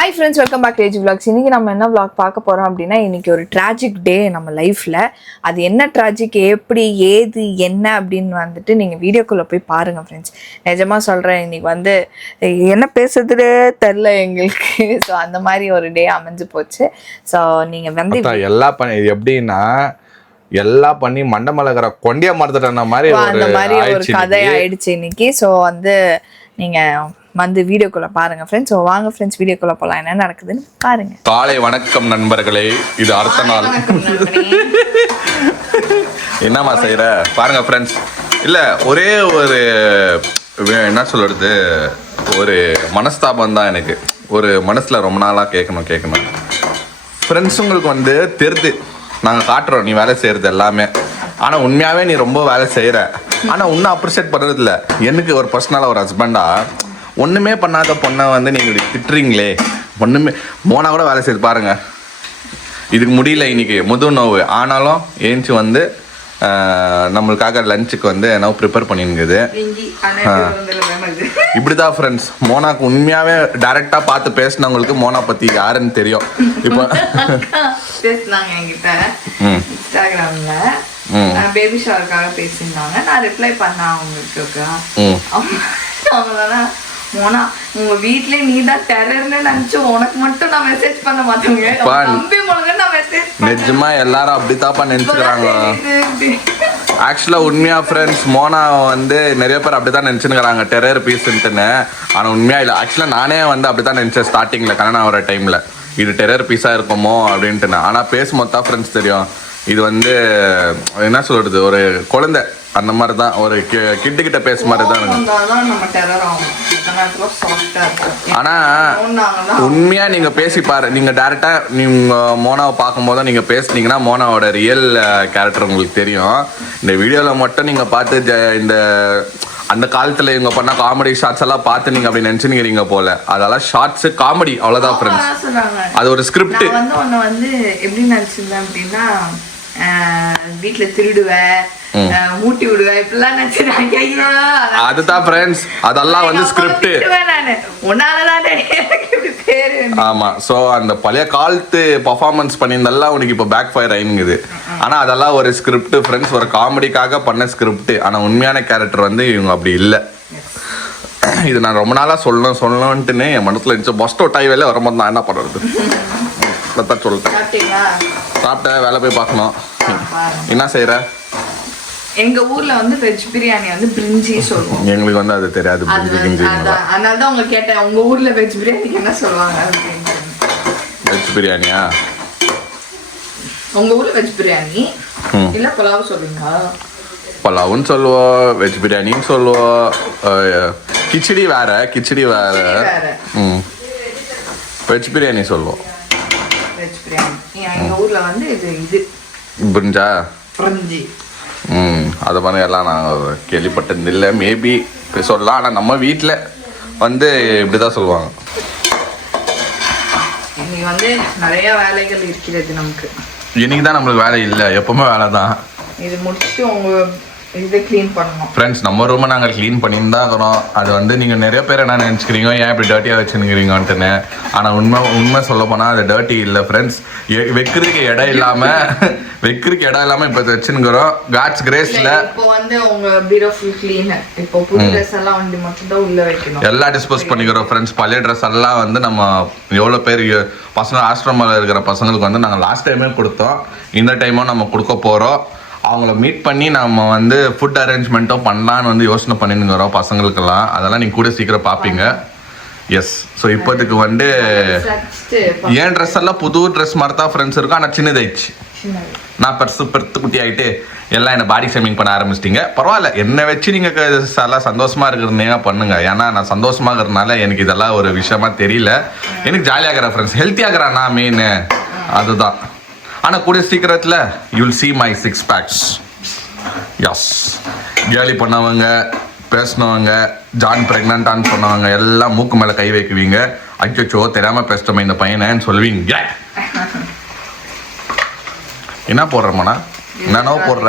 Hi friends, welcome back to age vlogs. இன்றைக்கி நம்ம என்ன விளாக் பார்க்க போகிறோம் அப்படின்னா, இன்றைக்கி ஒரு ட்ராஜிக் டே நம்ம லைஃப்பில். அது என்ன ட்ராஜிக், எப்படி, ஏது, என்ன அப்படின்னு வந்துட்டு நீங்கள் வீடியோக்குள்ளே போய் பாருங்கள் ஃப்ரெண்ட்ஸ். நிஜமாக சொல்கிறேன், இன்றைக்கி என்ன பேசுறதுலே தெரில எங்களுக்கு. ஸோ அந்த மாதிரி ஒரு டே அமைஞ்சு போச்சு. ஸோ நீங்கள் எல்லாம் எப்படின்னா எல்லாம் பண்ணி மண்டமலகிற கொண்டியா மறந்துட்ட மாதிரி அந்த மாதிரி ஒரு கதை ஆயிடுச்சு இன்னைக்கு. ஸோ நீங்கள் வீடியோக்குள்ள பாருங்க ஃப்ரெண்ட்ஸ். ஸோ வாங்க ஃப்ரெண்ட்ஸ், வீடியோக்குள்ள போகலாம். என்ன நடக்குதுன்னு பாருங்க. காலை வணக்கம் நண்பர்களே, இது அடுத்த நாள். என்னம்மா செய்யற பாருங்க ஃப்ரெண்ட்ஸ். இல்லை, ஒரே ஒரு என்ன சொல்றது, ஒரு மனஸ்தாபம் தான் எனக்கு. ஒரு மனசில் ரொம்ப நாளாக கேட்கணும் ஃப்ரெண்ட்ஸ். உங்களுக்கு தெரிது, நாங்கள் காட்டுறோம் நீ வேலை செய்கிறது எல்லாமே. ஆனால் உண்மையாகவே நீ ரொம்ப வேலை செய்கிற. ஆனால் இன்னும் அப்ரிஷியேட் பண்ணுறது இல்லை. எனக்கு ஒரு பர்சனலாக ஒரு ஹஸ்பண்டா ஒன்றுமே பண்ணாத பொண்ணை நீங்கள் திட்டுறீங்களே. ஒன்றுமே மோனா கூட வேலை செய்து பாருங்க. இதுக்கு முடியல, இன்னைக்கு முது நோவு. ஆனாலும் ஏஞ்சி நம்மளுக்காக லஞ்சுக்கு என்ன ப்ரிப்பேர் பண்ணிருக்குது. இப்படிதான் ஃப்ரெண்ட்ஸ். மோனாக்கு உண்மையாகவே டைரெக்டாக பார்த்து பேசினவங்களுக்கு மோனா பற்றி யாருன்னு தெரியும். இப்போ பேசினாங்க என்கிட்ட இன்ஸ்டாகிராம்ல, பேபி ஷவருக்காக பேசியிருந்தாங்க. நான் ரிப்ளை பண்ணேன் அவங்களுக்கு. அவங்க மோனா, உங்க வீட்ல நீ தான் டெரர்னு நினைச்சு உனக்கு மட்டும் நான் மெசேஜ் பண்ண மாட்டேங்க. நிஜமா எல்லாரும் அப்படித்தான் நினைச்சுக்கிறாங்க. ஆக்சுவலா உண்மையா ஃப்ரெண்ட்ஸ், மோனா நிறைய பேர் அப்படித்தான் நினைச்சுக்கிறாங்க டெரர் பீஸ்ன்ட்டுன்னு. ஆனா உண்மையா இல்லை. ஆக்சுவலா நானே அப்படித்தான் நினைச்சேன் ஸ்டார்டிங்ல, கல்யாணம் ஆகிற டைம்ல. இது டெரர் பீஸா இருக்குமோ அப்படின்ட்டு. ஆனா பேசும்போது தான் ஃப்ரெண்ட்ஸ் தெரியும், இது என்ன சொல்றது, ஒரு குழந்தை அந்த மாதிரி தான், ஒரு கிட்ட பேச மாதிரி தான் இருக்கும். ஆனா உண்மையா நீங்க பேசி பாரு. நீங்க டைரக்டா நீங்க மோனாவை பார்க்கும் போது நீங்க பேசுனீங்கன்னா மோனாவோட ரியல் கேரக்டர் உங்களுக்கு தெரியும். இந்த வீடியோல மட்டும் நீங்க பார்த்து இந்த அந்த காலத்துல இவங்க பண்ண காமெடி ஷார்ட்ஸ் எல்லாம் பார்த்து நீங்க அப்படி நினைச்சுக்கிறீங்க போல. அதெல்லாம் ஷார்ட்ஸ் காமெடி, அவ்வளவுதான் ஃப்ரெண்ட்ஸ். அது ஒரு ஸ்கிரிப்ட். எப்படி நினைச்சிருந்தேன் அப்படின்னா, வீட்டுல திருடுவேன், மூட்டி விடுவேன், இப்படிலாம் நினைச்சிருக்காங்க. அதுதான் ஃப்ரெண்ட்ஸ், அதெல்லாம் ஸ்கிரிப்ட். ஆமா. சோ அந்த பழைய காலத்து பர்ஃபார்மன்ஸ் பண்ணியிருந்தெல்லாம் உனக்கு இப்போ பேக் ஃபயர் ஆயிங்குது. ஆனா அதெல்லாம் ஒரு ஸ்கிரிப்ட் ஃப்ரெண்ட்ஸ், ஒரு காமெடிக்காக பண்ண ஸ்கிரிப்ட். ஆனா உண்மையான கேரக்டர் இவங்க அப்படி இல்லை. இது நான் ரொம்ப நாளா சொல்லணும்ட்டுன்னு என் மனசுல இருந்துச்சு. பஸ்ட் அவுட் ஆகி வேலை வரும்போது நான் என்ன பண்றது சொல்லிட்டேன். சாப்பிட்டேன், வேலை போய் பார்க்கணும். என்ன செய்யற? எங்க ஊர்ல வெஜ் பிரியாணி பிரிஞ்சி சொல்லுவோம். எங்களுக்கு அது தெரியாது. அதனால தான் உங்க கேட்டேன், உங்க ஊர்ல வெஜ் பிரியாணிக்கு என்ன சொல்லுவாங்க? வெஜ் பிரியாணியா? உங்க ஊர்ல வெஜ் பிரியாணி இல்ல புலாவ் சொல்லுவீங்களா? புலாவுன்னு சொல்லுவோம், வெஜ் பிரியாணின்னு சொல்லுவோம். கிச்சடி வேற. வெஜ் பிரியாணி சொல்லுவோம். வெஜ் பிரியாணி எங்க ஊர்ல இது பிரிஞ்சா பிரிஞ்சி. அதை மாதிரி எல்லாம் நாங்கள் கேள்விப்பட்டது இல்லை. மேபி சொல்லலாம். ஆனால் நம்ம வீட்டில் இப்படிதான் சொல்லுவாங்க. இன்னைக்கு நிறைய வேலைகள் இருக்கிறது நமக்கு. இன்னைக்கு தான் நம்மளுக்கு வேலை இல்லை, எப்பவுமே வேலை தான். இது முடிச்சுட்டு உங்க இதை க்ளீன் பண்ணணும் ஃப்ரெண்ட்ஸ். நம்ம ரூமை நாங்கள் க்ளீன் பண்ணின்னு தான் இருக்கிறோம். அது நீங்கள் நிறைய பேர் என்ன நினச்சிக்கிறீங்க, ஏன் இப்படி டர்ட்டியாக வச்சுருக்கிறீங்கன்ட்டுன்னு. ஆனால் உண்மை சொல்ல போனால் அது டர்ட்டி இல்லை ஃப்ரெண்ட்ஸ். வைக்கிறதுக்கு இடம் இல்லாமல் இப்போ வச்சுருக்கிறோம். காட்ஸ் கிரேஸில் இப்போ உங்க பீரோ ஃபுல் க்ளீன். இப்போ புது ட்ரெஸ் எல்லாம் மட்டும் தான் உள்ள வைக்கணும். எல்லாம் டிஸ்போஸ் பண்ணிக்கிறோம் ஃப்ரெண்ட்ஸ். பழைய ட்ரெஸ் எல்லாம் நம்ம எவ்வளோ பேர் பசங்க ஆசிரமில் இருக்கிற பசங்களுக்கு நாங்கள் லாஸ்ட் டைமே கொடுத்தோம். இந்த டைமும் நம்ம கொடுக்க போகிறோம். அவங்கள மீட் பண்ணி நம்ம ஃபுட் அரேஞ்ச்மெண்ட்டும் பண்ணலான்னு யோசனை பண்ணிட்டு வரோம் பசங்களுக்கெல்லாம். அதெல்லாம் நீங்கள் கூட சீக்கிரம் பார்ப்பீங்க. எஸ். ஸோ இப்போதுக்கு ஏன் ட்ரெஸ் எல்லாம் புது ட்ரெஸ் மாதிரி தான் ஃப்ரெண்ட்ஸ் இருக்கும். ஆனால் சின்னதாயிடுச்சு. நான் பெருத்து குட்டி ஆகிட்டு எல்லாம் என்னை பாடி ஷேமிங் பண்ண ஆரம்பிச்சிட்டிங்க. பரவாயில்ல, என்னை வச்சு நீங்கள் எல்லாம் சந்தோஷமாக இருக்கிறதுனே பண்ணுங்க. ஏன்னா நான் சந்தோஷமாக இருக்கிறதுனால எனக்கு இதெல்லாம் ஒரு விஷயமா தெரியல. எனக்கு ஜாலியாக இருக்கிற ஃப்ரெண்ட்ஸ், ஹெல்த்தியாகிறேன் நான் மெயின். அதுதான். ஆனால் கூடிய சீக்கிரத்தில் you will see my 6 packs. Yes. கேலி பண்ணவங்க, பேசினவங்க, ஜான் ப்ரெக்னென்ட்டான்னு சொன்னவங்க எல்லாம் மூக்கு மேலே கை வைக்குவீங்க. அச்சோ தெரியாமல் பேசிட்டோமே இந்த பையனேன்னு சொல்லுவீங்க. என்ன போடுறமாண்ணா? என்னன்னோ போடுற.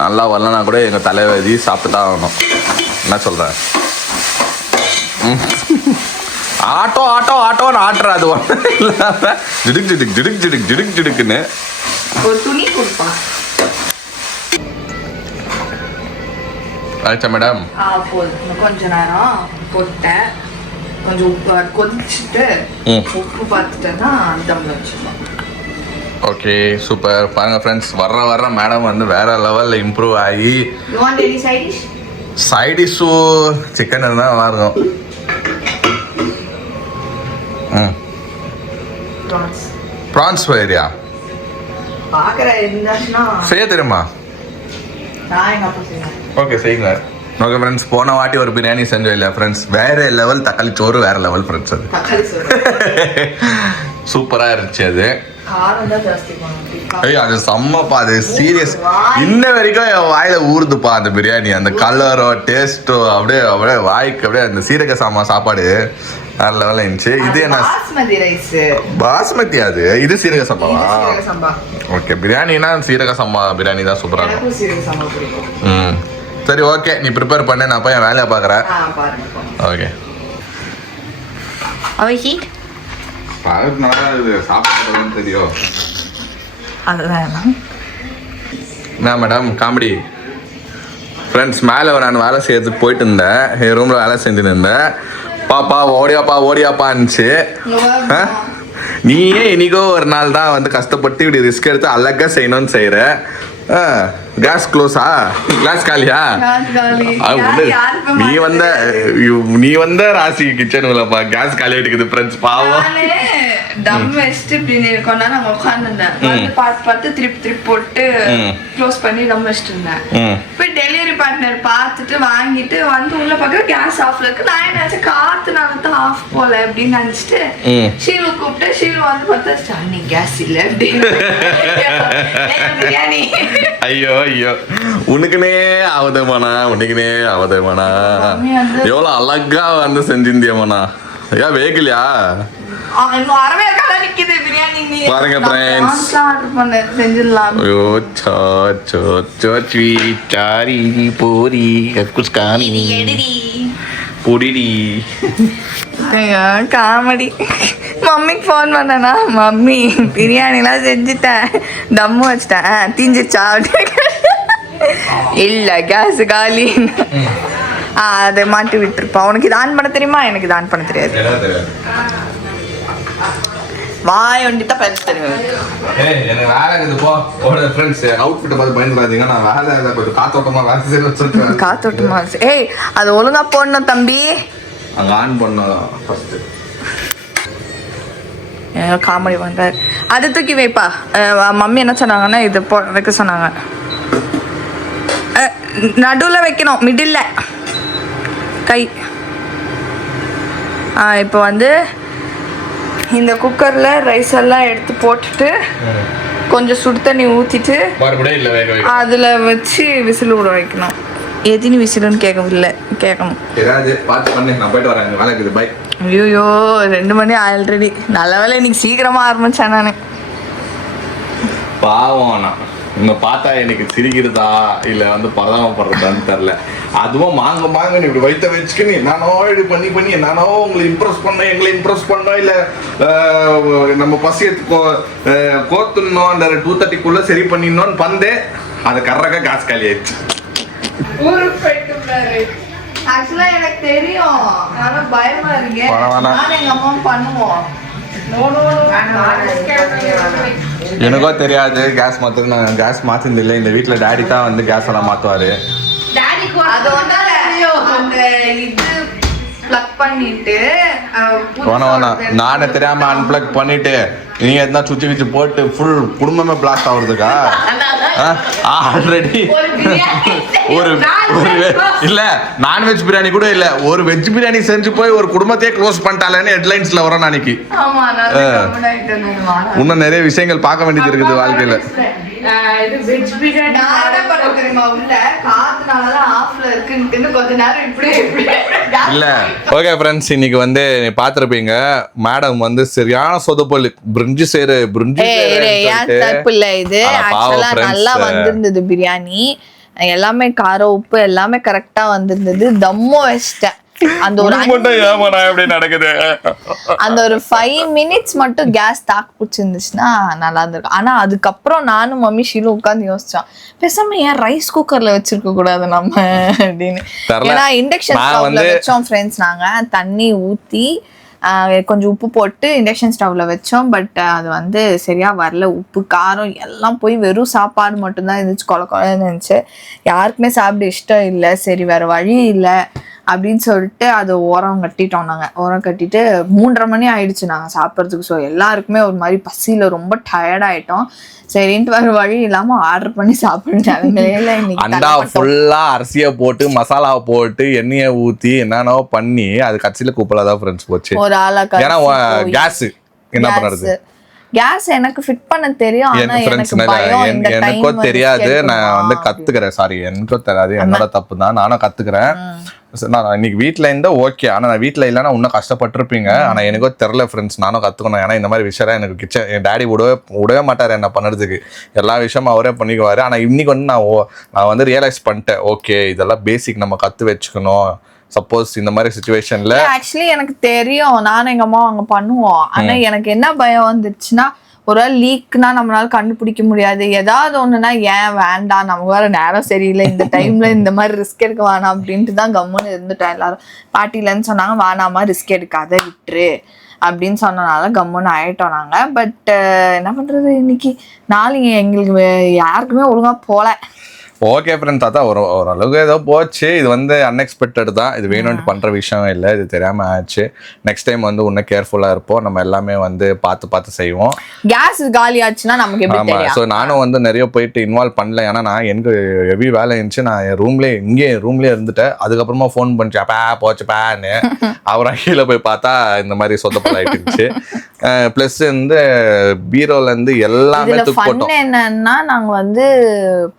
நல்லா வரலன்னா கூட எங்கள் தலைவதி சாப்பிட்டு தான் ஆகணும். என்ன சொல்கிறேன்? ஆட்டோ ஆட்டோ ஆட்டோன்னு ஆட்டுறா அது இல்லாம ஜிடுக் ஜிடுக் ஜிடுக் ஜிடுக் ஜிடுக் ஜிடுக்குன்னு ஒரு துணி கொடுப்பா. ஆயிடுச்சா மேடம்? போதும். கொஞ்ச நேரம் போட்டேன், கொஞ்சம் உப்பு கொதிச்சுட்டு உப்பு பார்த்துட்டேன்னா தம்ல வச்சுக்கலாம். Okay super. பாருங்க ஃப்ரெண்ட்ஸ், வர்ற மேடம் வந்து வேற லெவலில் இம்ப்ரூவ் ஆகி சைடிஷு சிக்கன் இருந்தால் நல்லா இருக்கும். ப்ரான்ஸ் வேறியா செய்ய தெரியுமா? ஓகே செய்யுங்க. ஓகே ஃப்ரெண்ட்ஸ், போன வாட்டி ஒரு பிரியாணி செஞ்சோம் இல்லையா ஃப்ரெண்ட்ஸ், வேற லெவல். தக்காளி சோறு வேற லெவல் ஃப்ரெண்ட்ஸ். அது சூப்பராக இருந்துச்சு. அது ஐயோ அது செம்மப்பா, அது சீரியஸ். இன்ன வரைக்கும் என் வாயில ஊறுதுப்பா அந்த பிரியாணி. அந்த கலரோ டேஸ்ட்டோ அப்படியே அப்படியே வாய்க்கு அப்படியே அந்த சீரக சாப்பாடு வேற லெவலில் இருந்துச்சு. இது என்ன பாஸ்மதி? அது இது சீரக சம்பாவா? ஓகே, பிரியாணினா சீரக சம்பா பிரியாணி தான் சூப்பராக இருக்கும். சரி ஓகே, நீ ப்ரிப்பேர் பண்ண, நான் போய் என் வேலையை பார்க்குறேன். ஓகே சாப்பிட்றதுன்னு தெரியும். என்ன மேடம் காமெடி? ஃப்ரெண்ட்ஸ், மேலே நான் வேலை செய்யறதுக்கு போயிட்டு இருந்தேன், என் ரூமில் வேலை செஞ்சுட்டு இருந்தேன். பாப்பா ஓடியாப்பான்னுச்சு. நீயே இன்னைக்கோ ஒரு நாள் தான் வந்து கஷ்டப்பட்டு இப்படி ரிஸ்க் எடுத்து அழகா செய்யணும்னு செய்யற. கேஸ் க்ளோஸா? கிளாஸ் காலியா? நீ வந்த ராசி கிச்சன் உள்ளப்பா கேஸ் காலி ஆயிட்டு ஃப்ரெண்ட்ஸ். பாவம். டம் வச்சுட்டு இப்படி கொஞ்ச நேரம் நாங்கள் உட்காந்துருந்தேன். வந்து பார்த்து திருப்பி போட்டு க்ளோஸ் பண்ணி டம் வச்சுட்டு இருந்தேன். போய் டெலிவரி பார்ட்னர் பார்த்துட்டு வாங்கிட்டு வந்து உள்ள பார்க்க கேஸ் ஆஃப்ல இருக்கு. நான் என்ன நினைச்சேன், காத்துனால தான் ஆஃப் போல அப்படின்னு நினைச்சிட்டு ஷீலு கூப்பிட்டு, ஷீலு வந்து பார்த்தா நீ கேஸ் இல்லை அப்படின்னு பிரியாணி. ஐயோ உனக்குனே அவதமானா எவ்வளவு அழகா வந்து செஞ்சிருந்தியமானா. ஏன் வேகலையா? பாருங்க ஃப்ரெண்ட்ஸ், ஐயோ சாரி பூரி கக்குஸ்கானி பொடிடி காமெடி. மம்மிக்கு ஃபோன் பண்ணனா, மம்மி பிரியாணிலாம் செஞ்சுட்டேன், தம்மு வச்சுட்டேன், தீஞ்சிச்சா இல்லை கேஸ் காலி. அதை மாட்டி விட்டுருப்பா. உனக்கு இது ஆன் பண்ண தெரியுமா? எனக்கு இது ஆன் பண்ண தெரியாது. வாய் ஒண்டிட்டா பேச தெரியும். எனக்கு வேலை இருக்குது போ. ஃப்ரெண்ட்ஸ் அவுட்ஃபிட் பார்த்து பயந்துடாதீங்க. நான் வேலை கொஞ்சம் காத்தோட்டமா வேலை செய்ய காத்தோட்டமா. ஏய் அது ஒழுங்கா போடணும் தம்பி. அங்கே ஆன் பண்ணோம் ஃபர்ஸ்ட். காமெடி பண்றாரு. அது தூக்கி வைப்பா. மம்மி என்ன சொன்னாங்கன்னா இது வைக்க சொன்னாங்க. நடுவில் வைக்கணும், மிடில் கை. இப்போ வந்து இந்த குக்கரில் ரைஸ் எல்லாம் எடுத்து போட்டுட்டு கொஞ்சம் சுடு தண்ணி ஊற்றிட்டு அதில் வச்சு விசில் விட வைக்கணும். எதினி விசிலுன்னு கேட்கணும். ஐயோ 2 மணி ஆல்ரெடி. நல்ல வேலை இன்னைக்கு சீக்கிரமாக ஆரம்பிச்சேன் நான். பாவம் உங்க பார்த்தா எனக்கு சிரிக்கிறதா இல்லை வந்து பரதாமப்படுறதான்னு தெரில. அதுவும் மாங்க இப்படி வைத்த வச்சுக்கின்னு நானோ இது பண்ணி நானோ உங்களை எங்களை இம்ப்ரெஸ் பண்ணோம் இல்லை நம்ம பசியத்துக்கு கோத்துடணும் அந்த 2:30 சரி பண்ணிடணும்னு பந்தேன். அது கர்றக்கா காசு காலி ஆயிடுச்சு. ஆக்சுவலா எனக்கு தெரியும், ஆனா பயமா இருக்கேன். நான் எங்க அம்மா பண்ணுவோம். எனக்கோ தெரியாது கேஸ் மாத்துறது. நான் கேஸ் மாத்துறது இல்லை. இந்த வீட்டில் டேடி தான் வந்து கேஸ் எல்லாம் மாத்துவாரு. நானே தெரியாம அன்பிளக் பண்ணிட்டு நீங்க எதனா சுத்தி போட்டு ஃபுல் குடும்பமே பிளாஸ்ட் ஆகுறதுக்கா? ஆல்ரெடி ஒரு இல்ல நான்வெஜ் பிரியாணி கூட இல்ல, ஒரு வெஜ் பிரியாணி செஞ்சு போய் ஒரு குடும்பத்தையே க்ளோஸ் பண்ணிட்டாலேன்னு ஹெட்லைன்ஸ்ல வரும் நாளைக்கு. இன்னும் நிறைய விஷயங்கள் பார்க்க வேண்டியது இருக்குது வாழ்க்கையில. இல்ல ஓகே ஃப்ரெண்ட்ஸ், இன்னைக்கு வந்து பார்த்துருப்பீங்க மேடம் வந்து சரியான சொதப்பல் பிரிஞ்சி செய்யற இது நல்லா வந்திருந்தது பிரியாணி. எல்லாமே காரம் உப்பு எல்லாமே கரெக்டா வந்திருந்தது. தம்மோ வச்சிட்டேன். அந்த ஒரு மட்டும் ஏமாடா எப்படி நடக்குது. அந்த ஒரு 5 minutes மட்டும் கேஸ் தாக்கு பிடிச்சிருந்துச்சுன்னா நல்லா இருந்திருக்கும். ஆனா அதுக்கப்புறம் நானும் மம்மி ஷீலும் உட்காந்து யோசிச்சோம், பேசாம ஏன் ரைஸ் குக்கர்ல வச்சிருக்க கூடாது நம்ம அப்படின்னு. ஏன்னா இண்டக்ஷன் ஸ்டவ்ல வச்சோம் ஃப்ரெண்ட்ஸ். நாங்க தண்ணி ஊத்தி கொஞ்சம் உப்பு போட்டு இண்டக்ஷன் ஸ்டவ்ல வச்சோம். பட் அது வந்து சரியா வரல. உப்பு காரம் எல்லாம் போய் வெறும் சாப்பாடு மட்டும்தான் இருந்துச்சு. கொலன்னு இருந்துச்சு. யாருக்குமே சாப்பிட இஷ்டம் இல்லை. சரி வேற வழி இல்லை அப்படின்னு சொல்லிட்டு அது ஓரம் கட்டிட்டோம். நாங்கள் ஓரம் கட்டிட்டு 3:30 மணி ஆயிடுச்சு நாங்கள் சாப்பிட்றதுக்கு. ஸோ எல்லாருக்குமே ஒரு மாதிரி பசியில் ரொம்ப டயர்டாயிட்டோம். சரின்ட்டு வேற வழி இல்லாம ஆர்டர் பண்ணி சாப்பிடுறாங்க. அண்டா ஃபுல்லா அரிசியை போட்டு மசாலாவை போட்டு எண்ணெயை ஊத்தி என்னென்னோ பண்ணி அது கடைசியில கூப்பிடலாம் ஃப்ரெண்ட்ஸ் போச்சு. ஒரு ஆளாக ஏன்னா கேஸ் என்ன பண்றது, கேஸ் எனக்கு ஃபிட் பண்ண தெரியும். ஆனா எனக்கும் தெரியாது. நான் வந்து கத்துக்கிறேன். சாரி, எனக்கும் தெரியாது, என்னோட தப்பு தான். நானும் கத்துக்கிறேன். நான் இன்னைக்கு வீட்டில் இருந்தால் ஓகே. ஆனால் நான் வீட்டில் இல்லைன்னா இன்னும் கஷ்டப்பட்டிருப்பீங்க. ஆனால் எனக்கும் தெரில ஃப்ரெண்ட்ஸ், நானும் கற்றுக்கணும். ஏன்னா இந்த மாதிரி விஷயம் எனக்கு கிச்சன் என் டேடி விடவே மாட்டார் என்ன பண்ணுறதுக்கு. எல்லா விஷயமும் அவரே பண்ணிக்குவார். ஆனால் இன்னைக்கு வந்து நான் வந்து ரியலைஸ் பண்ணிட்டேன், ஓகே இதெல்லாம் பேசிக் நம்ம கற்று வச்சுக்கணும். சப்போஸ் இந்த மாதிரி சுச்சுவேஷன்ல ஆக்சுவலி எனக்கு தெரியும், நானும் எங்க அம்மா அங்க பண்ணுவோம். ஆனா எனக்கு என்ன பயம் வந்துருச்சுன்னா, ஒரு லீக்னா நம்மளால கண்டுபிடிக்க முடியாது. ஏதாவது ஒண்ணுன்னா ஏன் வேண்டாம், நமக்கு வேற நேரம் சரியில்லை, இந்த டைம்ல இந்த மாதிரி ரிஸ்க் எடுக்க வேணாம் அப்படின்ட்டு தான் கம்முன்னு இருந்துட்டோம். எல்லாரும் பாட்டிலன்னு சொன்னாங்க, வேணாமா ரிஸ்க் எடுக்காத விட்டுரு அப்படின்னு சொன்னனால கம்முன்னு ஆயிட்டோம் நாங்க. பட் என்ன பண்றது, இன்னைக்கு நாளைக்கு எங்களுக்கு யாருக்குமே ஒழுங்கா போல. ஓகே ஃப்ரெண்ட்ஸ், அதான் ஓரளவுக்கு ஏதோ போச்சு. இது வந்து அன்எக்ஸ்பெக்டட் தான். இது வேணும்னு பண்ணுற விஷயம் இல்லை, இது தெரியாமல் ஆச்சு. நெக்ஸ்ட் டைம் வந்து இன்னும் கேர்ஃபுல்லாக இருப்போம். நம்ம எல்லாமே வந்து பார்த்து செய்வோம். கேஸ் காலி ஆச்சுன்னா நமக்கு எப்படி தெரியும்? ஸோ நானும் வந்து நிறைய போயிட்டு இன்வால்வ் பண்ணல. ஏன்னா நான் எனக்கு ஹெவி வேலை இருந்துச்சு. நான் என் ரூம்லேயே இருந்துட்டேன். அதுக்கப்புறமா ஃபோன் பண்ணிச்சு போச்சுப்பான்னு. அப்புறம் கீழே போய் பார்த்தா இந்த மாதிரி சொத்தப்பல் ஆயிட்டுருச்சு. ப்ளஸ் வந்து பீரோலேருந்து எல்லாமே தூக்கி போட்டோம். என்னன்னா நாங்கள் வந்து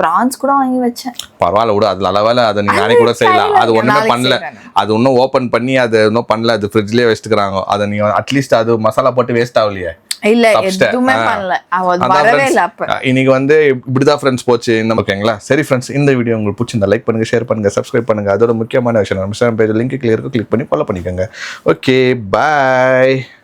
ப்ரான்ஸ் கூட வாங்கி வச்சேன். பரவாயில்ல விட, அது நல்ல வேலை. அதை நீங்கள் நாளைக்கு கூட செய்யலாம். அது ஒன்றுமே பண்ணல. அது இன்னும் ஓப்பன் பண்ணி அது இன்னும் பண்ணல. அது ஃப்ரிட்ஜ்லேயே வச்சுக்கிறாங்க. அதை நீங்கள் அட்லீஸ்ட் அது மசாலா போட்டு வேஸ்ட் ஆகலையே. இல்ல எதுவுமே பண்ணல. வரவே இல்ல. அப்ப இன்னைக்கு வந்து இப்படிதான் ஃப்ரெண்ட்ஸ் போச்சு இந்த. ஓகேங்களா? சரி ஃப்ரெண்ட்ஸ், இந்த வீடியோ உங்களுக்கு பிடிச்சிருந்தா லைக் பண்ணுங்க, ஷேர் பண்ணுங்க, சப்ஸ்கிரைப் பண்ணுங்க. அதோட முக்கியமான விஷயம் நம்ம பேஜ் லிங்க் கிளிக் பண்ணி ஃபாலோ பண்ணிக்கோங்க. ஓகே, பாய்.